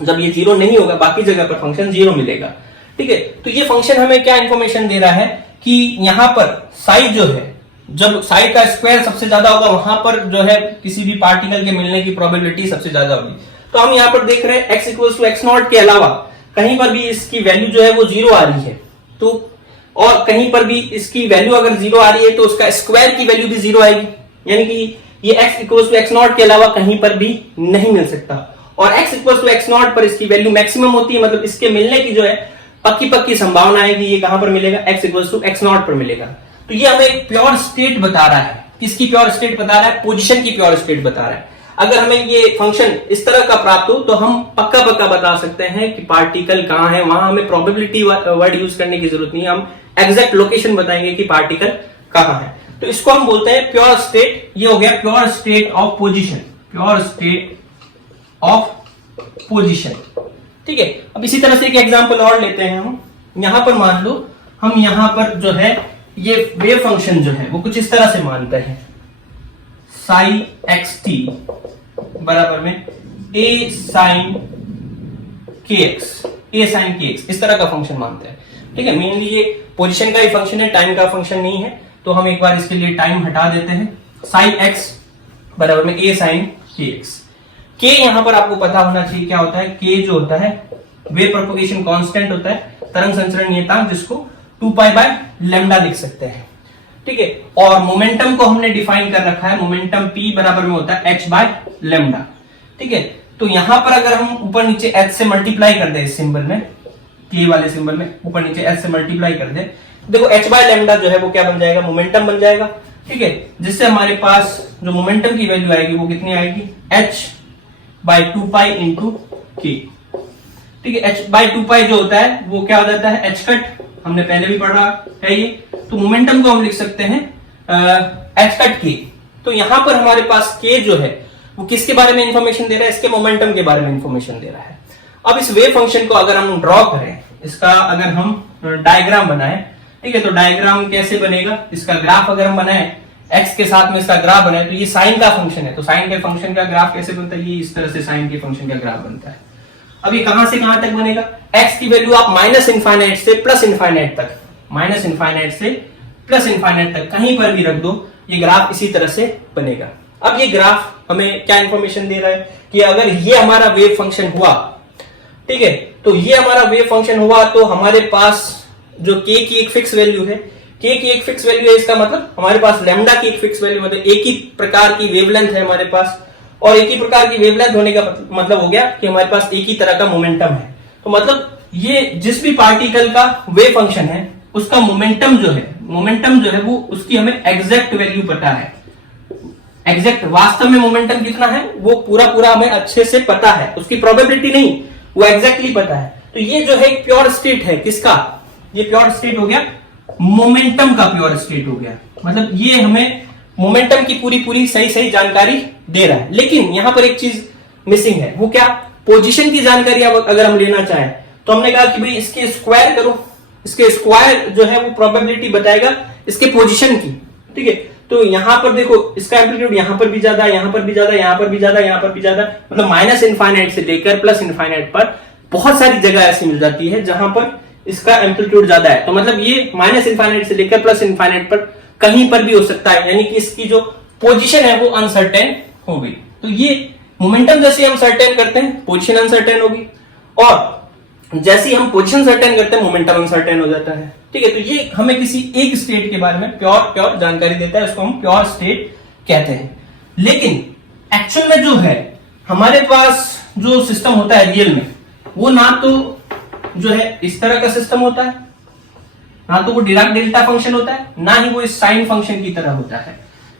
जब ये जीरो नहीं होगा बाकी जगह पर फंक्शन जीरो मिलेगा। ठीक है, तो ये फंक्शन हमें क्या इंफॉर्मेशन दे रहा है कि यहाँ पर साई जो है, जब साई का स्क्वायर सबसे ज्यादा होगा वहां पर जो है किसी भी पार्टिकल के मिलने की प्रोबेबिलिटी सबसे ज्यादा होगी। तो हम यहाँ पर देख रहे हैं x equals to X naught के अलावा कहीं पर भी इसकी वैल्यू जो है वो जीरो आ रही है, तो और कहीं पर भी इसकी वैल्यू अगर जीरो आ रही है तो उसका स्क्वायर की वैल्यू भी जीरो आएगी, यानी कि ये x equals to X naught के अलावा कहीं पर भी नहीं मिल सकता। और x equals to X naught पर इसकी वैल्यू मैक्सिमम होती है, मतलब इसके मिलने की जो है पक्की संभावना है कि ये कहां पर मिलेगा, x equals to X naught पर मिलेगा। तो ये हमें एक प्योर स्टेट बता रहा है। किसकी प्योर स्टेट बता रहा है, पोजीशन की प्योर स्टेट बता रहा है। अगर हमें ये फंक्शन इस तरह का प्राप्त हो तो हम पक्का बता सकते हैं कि पार्टिकल कहां है, वहां हमें प्रोबेबिलिटी वर्ड यूज करने की जरूरत नहीं है, हम एग्जैक्ट लोकेशन बताएंगे कि पार्टिकल कहां है। तो इसको हम बोलते हैं प्योर स्टेट। ये हो गया pure state of position, pure state of position. ठीक है, अब इसी तरह से एक एग्जांपल और लेते हैं हम। यहां पर मान लो हम यहां पर जो है ये वेव फंक्शन जो है वो कुछ इस तरह से मानते हैं, साई एक्स टी बराबर में ए साइन के एक्स, ए साइन के एक्स, इस तरह का फंक्शन मानते हैं। ठीक है, मेनली ये पोजीशन का ही फंक्शन है, टाइम का फंक्शन नहीं है, तो हम एक बार इसके लिए टाइम हटा देते हैं। साई एक्स बराबर में ए साइन के एक्स। के यहां पर आपको पता होना चाहिए क्या होता है, के जो होता है वेव प्रोपगेशन कांस्टेंट होता है, तरंग संचरण नियतांक, जिसको 2 पाई बाय लैम्डा लिख सकते हैं। ठीक है। और मोमेंटम को हमने डिफाइन कर रखा है, मोमेंटम p बराबर में होता है h बाय लेमडा, ठीक है। तो यहां पर अगर हम ऊपर नीचे h से मल्टीप्लाई कर दे, इस सिंबल में, k वाले सिंबल में ऊपर नीचे h से मल्टीप्लाई कर दे, देखो h बाय लेमडा जो है वो क्या बन जाएगा, मोमेंटम बन जाएगा, ठीक है। जिससे हमारे पास जो मोमेंटम की वैल्यू आएगी वो कितनी आएगी, h बाय 2 पाई इंटू k, ठीक है। h बाय 2 पाई जो होता है वो क्या हो जाता है, h कट, हमने पहले भी पढ़ा है ये। तो मोमेंटम को हम लिख सकते हैं h कट k। तो यहां पर हमारे पास k जो है वो किसके बारे में इंफॉर्मेशन दे रहा है, इसके मोमेंटम के बारे में इंफॉर्मेशन दे रहा है। अब इस वेव फंक्शन को अगर हम ड्रॉ करें, इसका अगर हम डायग्राम बनाएं, ठीक है, तो डायग्राम कैसे बनेगा, इसका ग्राफ अगर हम बनाएं, x के साथ में इसका ग्राफ बनाए, तो ये साइन का फंक्शन है, तो साइन के फंक्शन का ग्राफ कैसे बनता है, ये इस तरह से साइन के फंक्शन का ग्राफ बनता है। अब ये कहां से कहां तक बनेगा, x की वैल्यू आप माइनस इनफाइनाइट से प्लस इनफाइनाइट तक, माइनस इनफाइनाइट से प्लस इनफाइनाइट तक कहीं पर भी रख दो, ये ग्राफ इसी तरह से बनेगा। अब ये ग्राफ हमें क्या इंफॉर्मेशन दे रहा है कि अगर ये हमारा वेव फंक्शन हुआ, ठीक है, तो ये हमारा वेव फंक्शन हुआ, तो हमारे पास जो k की एक फिक्स वैल्यू है, k की एक फिक्स वैल्यू है, इसका मतलब हमारे पास लैम्डा की एक फिक्स वैल्यू, मतलब एक ही प्रकार की वेवलेंथ है हमारे पास, और एक ही प्रकार की वेवलेंथ होने का मतलब हो गया कि हमारे पास एक ही तरह का मोमेंटम है। तो मतलब ये जिस भी पार्टिकल का वेव फंक्शन है उसका मोमेंटम जो है वो उसकी हमें एग्जैक्ट वैल्यू पता है, एग्जैक्ट वास्तव में मोमेंटम कितना है वो पूरा हमें अच्छे से पता है, उसकी प्रोबेबिलिटी नहीं, वो एग्जैक्टली पता है। तो ये जो है एक प्योर स्टेट है, किसका, ये प्योर स्टेट हो गया, मोमेंटम का प्योर स्टेट हो गया, मतलब ये हमें मोमेंटम की पूरी सही जानकारी दे रहा है। लेकिन यहां पर एक चीज मिसिंग है, वो क्या, पोजीशन की जानकारी अगर हम लेना चाहें तो हमने कहा कि भाई इसके स्क्वायर करो, इसके स्क्वायर जो है वो प्रोबेबिलिटी बताएगा इसके पोजीशन की, ठीक है। तो यहां पर देखो इसका एम्पलीट्यूड यहां पर भी ज्यादा, यहां पर भी ज्यादा, यहां पर भी ज्यादा, यहां पर भी ज्यादा, मतलब माइनस इनफाइनाइट से लेकर प्लस इनफाइनाइट पर बहुत सारी जगह ऐसी मिल जाती है जहां पर इसका एम्पलीट्यूड ज्यादा है। तो मतलब ये माइनस इनफाइनाइट से लेकर प्लस इनफाइनाइट पर कहीं पर भी हो सकता है, यानी कि इसकी जो पोजीशन है वो अनसर्टेन हो गई। तो ये मोमेंटम जैसे हम सर्टेन करते हैं पोजीशन अनसर्टेन होगी, और जैसे ही हम पोजीशन सर्टेन करते हैं मोमेंटम अनसर्टेन हो जाता है, ठीक है। तो ये हमें किसी एक स्टेट के बारे में प्योर जानकारी देता है, उसको हम प्योर स्टेट कहते हैं। लेकिन एक्चुअल में जो है हमारे पास जो सिस्टम होता है रियल में, वो ना तो जो है इस तरह का सिस्टम होता है, ना तो वो डिराक डेल्टा फंक्शन होता है, ना ही वो इस साइन फंक्शन की तरह होता है,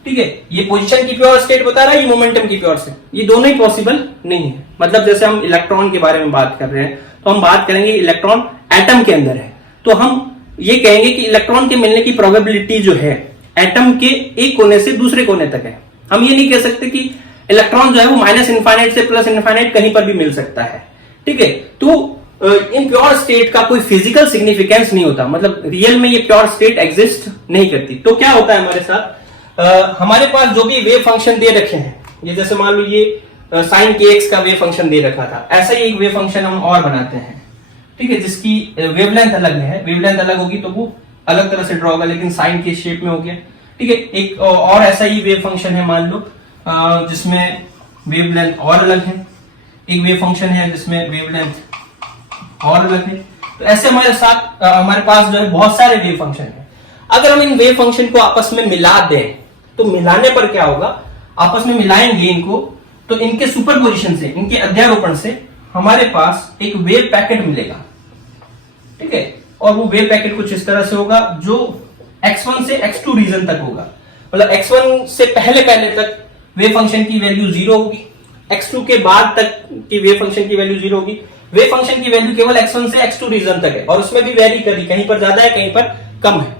ठीक है। ये पोजीशन की प्योर स्टेट बता रहा है, ये मोमेंटम की प्योर स्टेट, ये दोनों ही पॉसिबल नहीं है। मतलब जैसे हम इलेक्ट्रॉन के बारे में बात कर रहे हैं तो हम बात करेंगे इलेक्ट्रॉन एटम के अंदर है, तो हम ये कहेंगे कि इलेक्ट्रॉन के मिलने की प्रोबेबिलिटी जो है एटम के एक कोने से दूसरे कोने तक है। हम ये नहीं कह सकते कि इलेक्ट्रॉन जो है वो माइनस इनफाइनाइट से प्लस इनफाइनाइट कहीं पर भी मिल सकता है, ठीक है। तो इन प्योर स्टेट का कोई फिजिकल सिग्निफिकेंस नहीं होता, मतलब रियल में ये प्योर स्टेट एग्जिस्ट नहीं करती। तो क्या होता है हमारे साथ, हमारे पास जो भी वेव फंक्शन दे रखे हैं, ये जैसे मान लो ये साइन के एक्स का वेव फंक्शन दे रखा था, ऐसा ही एक वेव फंक्शन हम और बनाते हैं, ठीक है, जिसकी वेवलेंथ अलग है, वेवलेंथ अलग होगी तो वो अलग तरह से ड्रॉ होगा, लेकिन साइन के शेप में हो गया, ठीक है। एक और ऐसा ही वेव फंक्शन है मान लो जिसमें वेवलेंथ और अलग है, एक वेव फंक्शन है जिसमें वेवलेंथ और अलग है। तो ऐसे हमारे साथ हमारे पास जो है बहुत सारे वेव फंक्शन है। अगर हम इन वेव फंक्शन को आपस में मिला दें तो मिलाने पर क्या होगा, आपस में मिलाएंगे इनको तो इनके सुपरपोजिशन से, इनके अध्यारोपण से हमारे पास एक वेव पैकेट मिलेगा, ठीक है। और वो वेव पैकेट कुछ इस तरह से होगा जो x1 से x2 रीजन तक होगा, मतलब x1 से पहले तक वेव फंक्शन की वैल्यू 0 होगी, x2 के बाद तक की वेव फंक्शन की वैल्यू 0 होगी। वेव फंक्शन की वैल्यू केवल x1 से x2 रीजन तक है और उसमें भी वेरी करी, कहीं पर ज्यादा है कहीं पर कम है।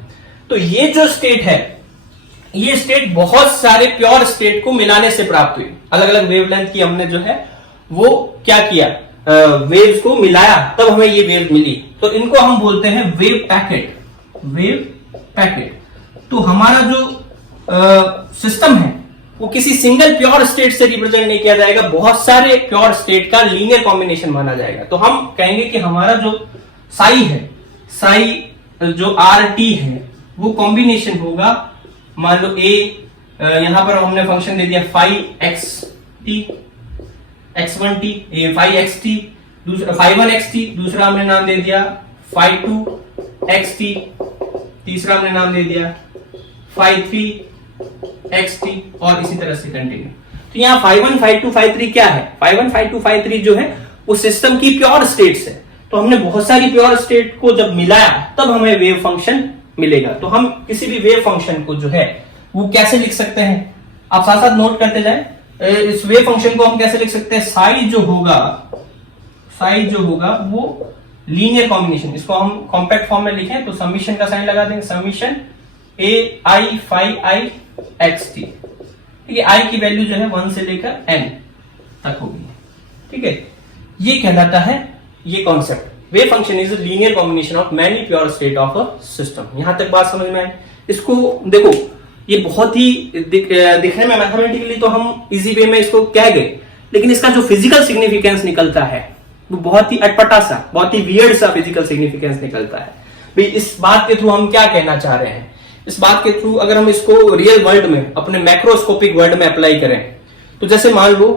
तो ये जो स्टेट है, ये स्टेट बहुत सारे प्योर स्टेट को मिलाने से प्राप्त हुई। अलग अलग वेवलेंथ की हमने जो है वो क्या किया, वेव्स को मिलाया, तब हमें ये वेव मिली। तो इनको हम बोलते हैं वेव पैकेट, वेव पैकेट। तो हमारा जो सिस्टम है वो किसी सिंगल प्योर स्टेट से रिप्रेजेंट नहीं किया जाएगा, बहुत सारे प्योर स्टेट का लीनियर कॉम्बिनेशन माना जाएगा। तो हम कहेंगे कि हमारा जो साई है, साई जो RT है वो कॉम्बिनेशन होगा, मान लो A, यहां पर हमने फंक्शन दे दिया phi x1t, phi xt, दूसरा phi 1 xt, दूसरा हमने नाम दे दिया phi 2 xt, तीसरा हमने नाम दे दिया phi 3 xt और इसी तरह से कंटिन्यू। तो यहाँ phi 1 phi 2 phi 3 क्या है? phi 1 phi 2 phi 3 जो है वो सिस्टम की प्योर स्टेट्स है। तो हमने बहुत सारी प्योर स्टेट को जब मिलाया तब हमें वेव फंक्शन मिलेगा। तो हम किसी भी वेव फंक्शन को जो है वो कैसे लिख सकते हैं, आप साथ साथ नोट करते जाए। इस वेव फंक्शन को हम कैसे लिख सकते हैं? साई जो होगा वो लीनियर कॉम्बिनेशन, इसको हम कॉम्पैक्ट फॉर्म में लिखें तो समीशन का साइन लगा देंगे, समीशन ए आई फाई आई एक्स टी। ठीक है, आई की वैल्यू जो है 1 से लेकर n तक होगी। ठीक है, ये कहलाता है ये concept. Wave function is a linear combination of many pure state of a system. यहां तक बात समझ में आई? इसको देखो, ये बहुत ही दिखने में मैथमेटिकली तो हम इजी वे में इसको कह गए, लेकिन इसका जो फिजिकल सिग्निफिकेंस निकलता है वो बहुत ही अटपटा सा, बहुत ही वियर्ड सा फिजिकल सिग्निफिकेंस निकलता है। भाई इस बात के थ्रू हम क्या कहना चाह रहे हैं? इस बात के थ्रू अगर हम इसको रियल वर्ल्ड में, अपने मैक्रोस्कोपिक वर्ल्ड में अप्लाई करें, तो जैसे मान लो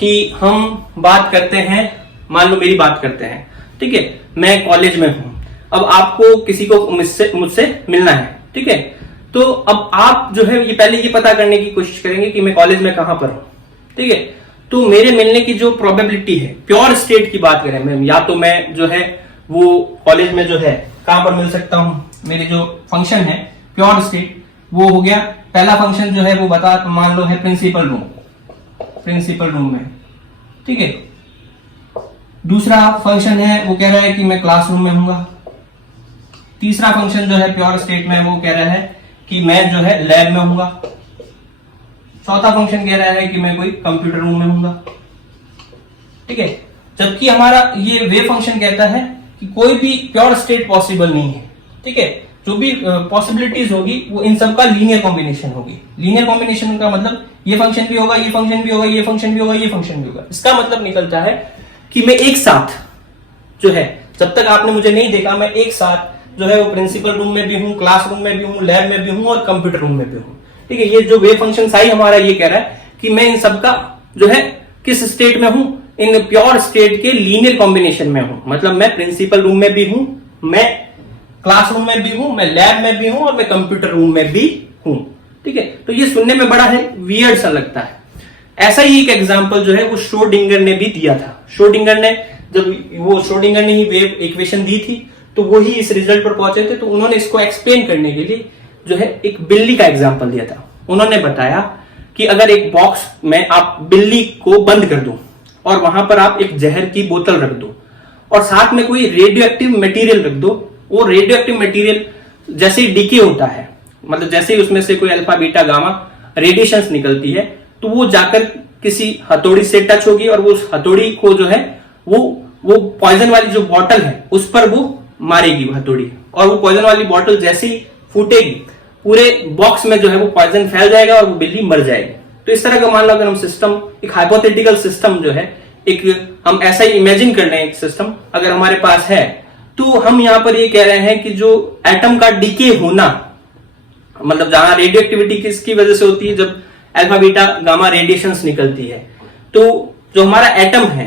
कि हम बात करते हैं, मान लो मेरी बात करते हैं, ठीक है, मैं कॉलेज में हूं, अब आपको किसी को मुझसे मिलना है, ठीक है, तो अब आप जो है ये पहले ये पता करने की कोशिश करेंगे कि मैं कॉलेज में कहां पर हूं, ठीक है। तो मेरे मिलने की जो प्रोबेबिलिटी है, प्योर स्टेट की बात करें, मैं या तो मैं जो है वो कॉलेज में जो है कहां पर मिल सकता हूं, मेरे जो फंक्शन है प्योर स्टेट वो हो गया, पहला फंक्शन जो है वो बता, मान लो है प्रिंसिपल रूम में, ठीक है। दूसरा फंक्शन है वो कह रहा है कि मैं क्लासरूम में हूंगा। तीसरा फंक्शन जो है प्योर स्टेट में वो कह रहा है कि मैं जो है लैब में हूंगा। चौथा फंक्शन कह रहा है कि मैं कोई कंप्यूटर रूम में हूंगा, ठीक है। जबकि हमारा ये वेव फंक्शन कहता है कि कोई भी प्योर स्टेट पॉसिबल नहीं है, ठीक है। जो भी पॉसिबिलिटीज होगी वो इन सब का लीनियर कॉम्बिनेशन होगी। लीनियर कॉम्बिनेशन का मतलब ये फंक्शन भी होगा, ये फंक्शन भी होगा, ये फंक्शन भी होगा, ये फंक्शन भी होगा। इसका मतलब निकलता है कि मैं एक साथ जो है, जब तक आपने मुझे नहीं देखा, मैं एक साथ जो है वो प्रिंसिपल रूम में भी हूं, क्लासरूम में भी हूं, लैब में भी हूं और कंप्यूटर रूम में भी हूं, ठीक है। ये जो वेव फंक्शन साई हमारा ये कह रहा है कि मैं इन सबका जो है किस स्टेट में हूं, इन प्योर स्टेट के लीनियर कॉम्बिनेशन में हूं। मतलब मैं प्रिंसिपल रूम में भी हूं, मैं क्लासरूम में भी हूं, मैं लैब में भी हूं और मैं कंप्यूटर रूम में भी हूं, ठीक है। तो ये सुनने में बड़ा है वियर्ड सा लगता है। ऐसा ही एक एग्जांपल जो है वो श्रोडिंगर ने भी दिया था। श्रोडिंगर ने ही वेव इक्वेशन दी थी, तो वो ही इस रिजल्ट पर पहुंचे थे। तो उन्होंने इसको एक्सप्लेन करने के लिए जो है एक बिल्ली का एग्जांपल दिया था। उन्होंने बताया कि अगर एक बॉक्स में आप बिल्ली को बंद कर दो और वहां पर आप एक जहर की बोतल रख दो और साथ में कोई रेडियो एक्टिव मटेरियल रख दो, वो रेडियो एक्टिव मटेरियल जैसे ही डीके होता है, मतलब जैसे ही उसमें से कोई अल्फा बीटा गामा रेडिएशंस निकलती है, तो वो जाकर किसी हथौड़ी से टच होगी और वो उस हथौड़ी को जो है वो पॉइजन वाली जो बॉटल है उस पर वो मारेगी हथौड़ी, और वो पॉइजन वाली बॉटल जैसे ही फूटेगी पूरे बॉक्स में जो है वो पॉइजन फैल जाएगा और वो बिल्ली मर जाएगी। तो इस तरह का मान लो अगर हम सिस्टम, एक हाइपोथेटिकल सिस्टम जो है, एक हम ऐसा ही इमेजिन कर रहे हैं, एक सिस्टम अगर हमारे पास है, तो हम यहां पर ये कह रहे हैं कि जो एटम का डीके होना, मतलब जहां रेडियो एक्टिविटी किसकी वजह से होती है, जब अल्फा बीटा गामा रेडिएशंस निकलती है, तो जो हमारा एटम है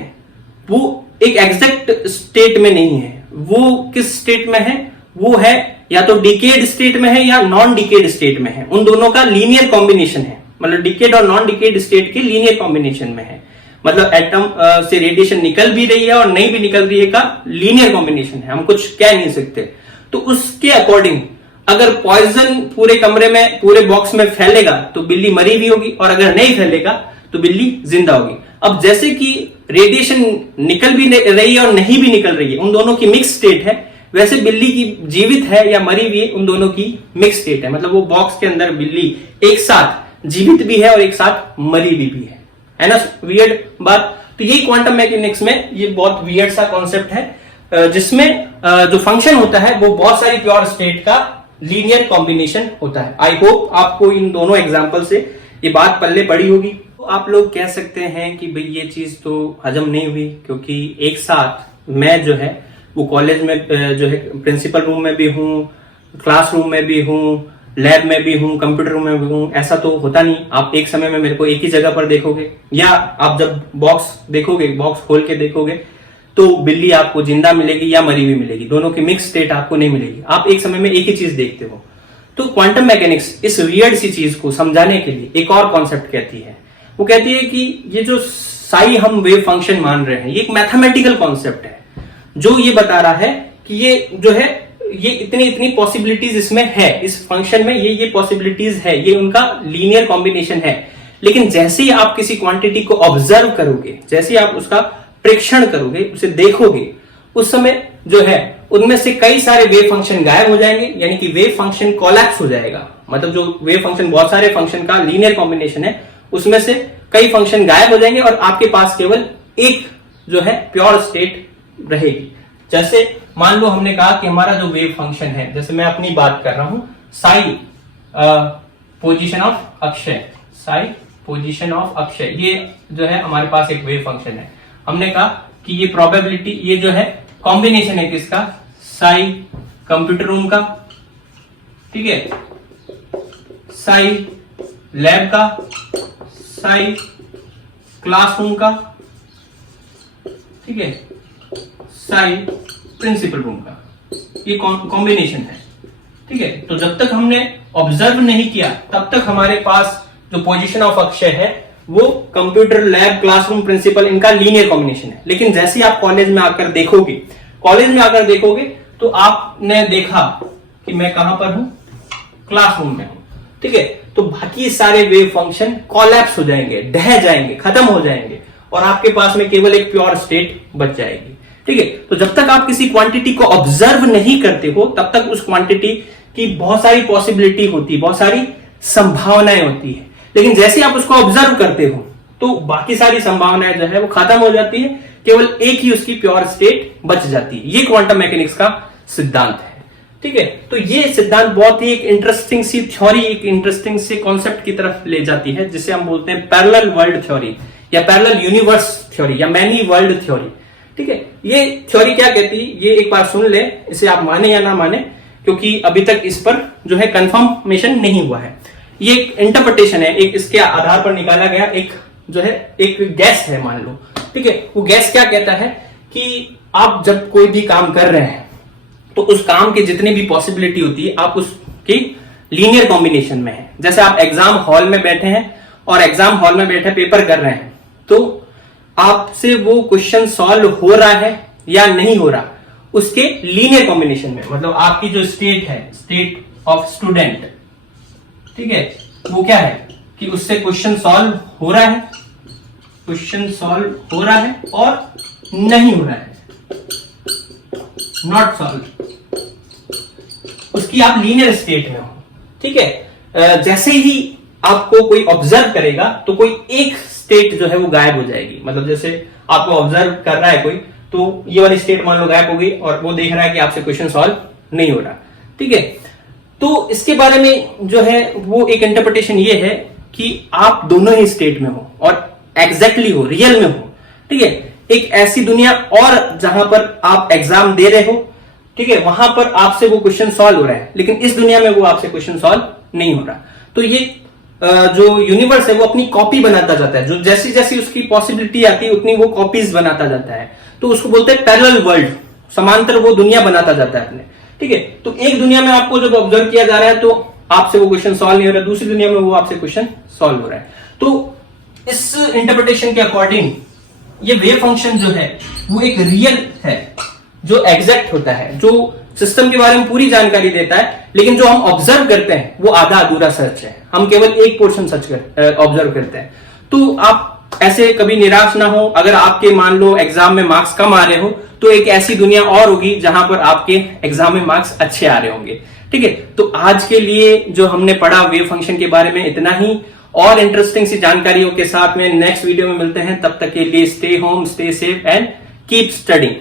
वो एक एग्जैक्ट स्टेट में नहीं है। वो किस स्टेट में है? वो है या तो डिकेड स्टेट में है या नॉन डिकेड स्टेट में है। उन दोनों का लीनियर कॉम्बिनेशन है, मतलब डिकेड और नॉन डिकेड स्टेट के लीनियर कॉम्बिनेशन में है। मतलब एटम से रेडिएशन निकल भी रही है और नहीं भी निकल रही है का लीनियर कॉम्बिनेशन है, हम कुछ कह नहीं सकते। तो उसके अकॉर्डिंग अगर पॉइजन पूरे कमरे में, पूरे बॉक्स में फैलेगा तो बिल्ली मरी भी होगी, और अगर नहीं फैलेगा तो बिल्ली जिंदा होगी। अब जैसे कि रेडिएशन निकल भी रही है और नहीं भी निकल रही है, उन दोनों की मिक्स स्टेट है, वैसे बिल्ली की जीवित है या मरी हुई है, उन दोनों की मिक्स स्टेट है। मतलब वो बॉक्स के अंदर बिल्ली एक साथ जीवित भी है और एक साथ मरी भी है ना। वियर्ड बात। तो यही क्वांटम मैकेनिक्स में ये बहुत वियर्ड सा कॉन्सेप्ट है, जिसमें जो फंक्शन होता है वो बहुत सारी प्योर स्टेट का लीनियर कॉम्बिनेशन होता है। आई होप आपको इन दोनों एग्जाम्पल से ये बात पल्ले पड़ी होगी। तो आप लोग कह सकते हैं कि भाई ये चीज तो हजम नहीं हुई, क्योंकि एक साथ मैं जो है वो कॉलेज में जो है प्रिंसिपल रूम में भी हूँ, क्लासरूम में भी हूँ, लैब में भी हूँ, कंप्यूटर रूम में भी हूँ। ऐसा तो होता नहीं। आप एक समय में मेरे को एक ही जगह पर देखोगे, या आप जब बॉक्स देखोगे, बॉक्स खोल के देखोगे, तो बिल्ली आपको जिंदा मिलेगी या मरी हुई मिलेगी, दोनों की मिक्स स्टेट आपको नहीं मिलेगी। आप एक समय में एक ही चीज देखते हो। तो क्वांटम मैकेनिक्स इस वियर्ड सी चीज को समझाने के लिए एक और कॉन्सेप्ट कहती है। वो कहती है कि ये जो साई हम वेव फंक्शन मान रहे हैं, ये एक मैथमेटिकल कॉन्सेप्ट है जो ये बता रहा है कि ये जो है ये इतनी इतनी पॉसिबिलिटीज इसमें है, इस फंक्शन में ये पॉसिबिलिटीज है, ये उनका लीनियर कॉम्बिनेशन है। लेकिन जैसे ही आप किसी क्वांटिटी को ऑब्जर्व करोगे, जैसे ही आप उसका प्रेक्षण करोगे, उसे देखोगे, उस समय जो है उनमें से कई सारे वेव फंक्शन गायब हो जाएंगे, यानी कि वेव फंक्शन कोलैप्स हो जाएगा। मतलब जो वेव फंक्शन बहुत सारे फंक्शन का लीनियर कॉम्बिनेशन है, उसमें से कई फंक्शन गायब हो जाएंगे और आपके पास केवल एक जो है प्योर स्टेट रहेगी। जैसे मान लो हमने कहा कि हमारा जो वेव फंक्शन है, जैसे मैं अपनी बात कर रहा हूं, Sai position of Akshay, Sai position of Akshay, ये जो है हमारे पास एक वेव फंक्शन है। हमने कहा कि ये प्रोबेबिलिटी, ये जो है कॉम्बिनेशन है किसका, साई कंप्यूटर रूम का, ठीक है, साई लैब का, साई क्लासरूम का, ठीक है, साई प्रिंसिपल रूम का, ये कॉम्बिनेशन है। ठीक है, तो जब तक हमने ऑब्जर्व नहीं किया तब तक हमारे पास जो पोजीशन ऑफ अक्षय है वो कंप्यूटर लैब क्लासरूम प्रिंसिपल इनका लीनियर कॉम्बिनेशन है। लेकिन जैसे ही आप कॉलेज में आकर देखोगे तो आपने देखा कि मैं कहां पर हूं, क्लासरूम में हूं। ठीक है, तो बाकी सारे वेव फंक्शन कोलैप्स हो जाएंगे, ढह जाएंगे, खत्म हो जाएंगे और आपके पास में केवल एक प्योर स्टेट बच जाएगी। ठीक है, तो जब तक आप किसी क्वांटिटी को ऑब्जर्व नहीं करते हो तब तक उस क्वांटिटी की बहुत सारी पॉसिबिलिटी होती है, बहुत सारी संभावनाएं होती है। लेकिन जैसे आप उसको ऑब्जर्व करते हो तो बाकी सारी संभावनाएं जो है वो खत्म हो जाती है, केवल एक ही उसकी प्योर स्टेट बच जाती है। ये क्वांटम मैकेनिक्स का सिद्धांत है। ठीक है, तो ये सिद्धांत बहुत ही एक इंटरेस्टिंग सी थ्योरी, एक इंटरेस्टिंग से कॉन्सेप्ट की तरफ ले जाती है, जिसे हम बोलते हैं पैरेलल वर्ल्ड थ्योरी या पैरेलल यूनिवर्स थ्योरी या मैनी वर्ल्ड थ्योरी। ठीक है, ये थ्योरी क्या कहती है, ये एक बार सुन ले, इसे आप माने या ना माने, क्योंकि अभी तक इस पर जो है कंफर्मेशन नहीं हुआ है। ये एक इंटरप्रिटेशन है, एक इसके आधार पर निकाला गया एक जो है एक गैस है, मान लो। ठीक है, वो गैस क्या कहता है कि आप जब कोई भी काम कर रहे हैं तो उस काम की जितनी भी पॉसिबिलिटी होती है आप उसकी लीनियर कॉम्बिनेशन में है। जैसे आप एग्जाम हॉल में बैठे हैं और एग्जाम हॉल में बैठे पेपर कर रहे हैं, तो आपसे वो क्वेश्चन सॉल्व हो रहा है या नहीं हो रहा, उसके लीनियर कॉम्बिनेशन में, मतलब आपकी जो स्टेट है, स्टेट ऑफ स्टूडेंट, ठीक है, वो क्या है कि उससे क्वेश्चन सॉल्व हो रहा है, क्वेश्चन सॉल्व हो रहा है और नहीं हो रहा है, नॉट सॉल्व, उसकी आप लीनियर स्टेट में हो। ठीक है, जैसे ही आपको कोई ऑब्जर्व करेगा तो कोई एक स्टेट जो है वो गायब हो जाएगी। मतलब जैसे आपको ऑब्जर्व कर रहा है कोई, तो ये वाली स्टेट मान लो गायब हो गई और वो देख रहा है कि आपसे क्वेश्चन सॉल्व नहीं हो रहा। ठीक है, तो इसके बारे में जो है वो एक इंटरप्रिटेशन ये है कि आप दोनों ही स्टेट में हो और एग्जैक्टली हो, रियल में हो। ठीक है, एक ऐसी दुनिया और जहां पर आप एग्जाम दे रहे हो, ठीक है, वहां पर आपसे वो क्वेश्चन सॉल्व हो रहा है, लेकिन इस दुनिया में वो आपसे क्वेश्चन सॉल्व नहीं हो रहा। तो ये जो यूनिवर्स है वो अपनी कॉपी बनाता जाता है, जो जैसी जैसी उसकी पॉसिबिलिटी आती है उतनी वो कॉपीज बनाता जाता है। तो उसको बोलते हैं पैरेलल वर्ल्ड, समांतर वो दुनिया बनाता जाता है अपने। ठीक है, तो एक दुनिया में आपको जब ऑब्जर्व किया जा रहा है तो आपसे वो क्वेश्चन सॉल्व नहीं हो रहा, दूसरी दुनिया में वो आपसे क्वेश्चन सॉल्व हो रहा है। तो इस इंटरप्रिटेशन के अकॉर्डिंग ये वेव फंक्शन जो है वो एक रियल है, जो एग्जैक्ट होता है, जो सिस्टम के बारे में पूरी जानकारी देता है, लेकिन जो हम ऑब्जर्व करते हैं वो आधा अधूरा सच है, हम केवल एक पोर्शन सच ऑब्जर्व करते हैं। तो आप ऐसे कभी निराश ना हो। अगर आपके मान लो एग्जाम में मार्क्स कम आ रहे हो तो एक ऐसी दुनिया और होगी जहां पर आपके एग्जाम में मार्क्स अच्छे आ रहे होंगे। ठीक है, तो आज के लिए जो हमने पढ़ा वेव फंक्शन के बारे में इतना ही, और इंटरेस्टिंग सी जानकारियों के साथ में नेक्स्ट वीडियो में मिलते हैं। तब तक के लिए stay home, stay safe and keep studying.